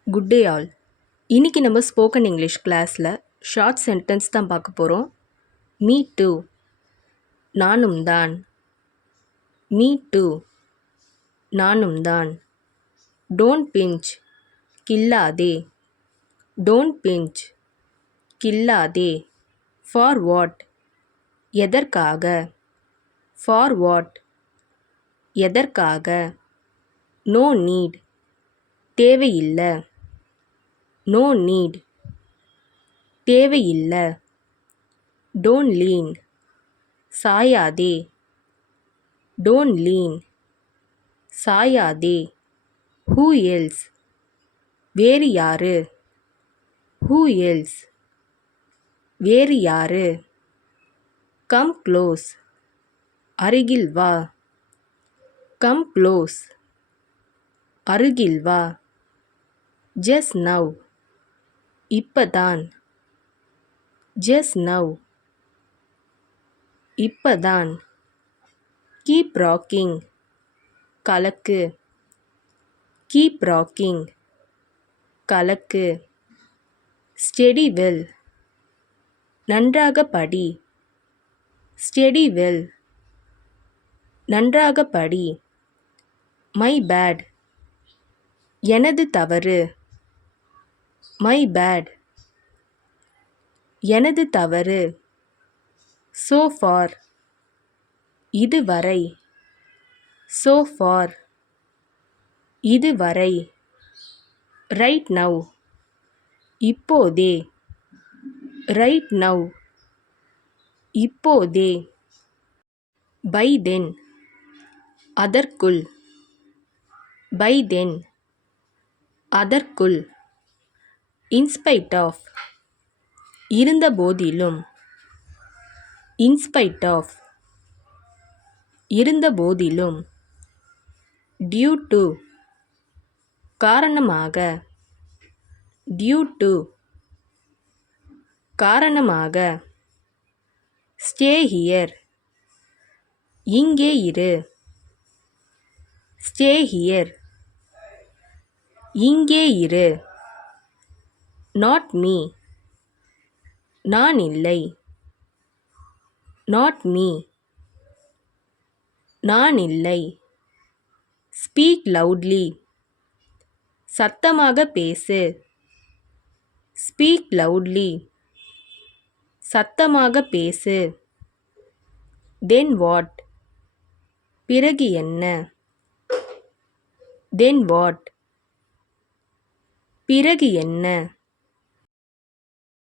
Good day all. இன்னைக்கு நம்ம spoken English கிளாஸில் ஷார்ட் சென்டென்ஸ் தான் பார்க்க போகிறோம். மீ டூ, நானும் தான். மீ டூ, நானும் தான். Don't pinch, கில்லாதே. Don't pinch, கில்லாதே. For what, எதற்காக. ஃபார் வாட், எதற்காக. நோ நீட், தேவையில்லை. நோ நீட், தேவையில்லை. Don't lean, சாயாதே. Don't lean, சாயாதே. Who else, வேறு யாரு. ஹூ எல்ஸ், வேறு யாரு. கம் க்ளோஸ், அருகில் வா. கம் க்ளோஸ், அருகில் வா. ஜஸ்ட் நவ், இப்பதான். ஜஸ்ட் நவ், இப்பதான். கீப் ராக்கிங், கலக்கு. கீப் ராக்கிங், கலக்கு. ஸ்டெடி வெல், நன்றாக படி. ஸ்டெடி வெல், நன்றாக படி. மை பேட், எனது தவறு. மை பேட், எனது தவறு. so far, இதுவரை. so far, இதுவரை. right now, இப்போதே. right now, இப்போதே. by then, அதற்குள். by then, அதற்குள். in spite of, இருந்தபோதிலும். in spite of, இருந்தபோதிலும். due to, காரணமாக. due to, காரணமாக. stay here, இங்கே இரு. stay here, இங்கே இரு. not me, நான் இல்லை. not me, நான் இல்லை. speak loudly, சத்தமாக பேசு. speak loudly, சத்தமாக பேசு. then what, பிறகு என்ன. then what, பிறகு என்ன.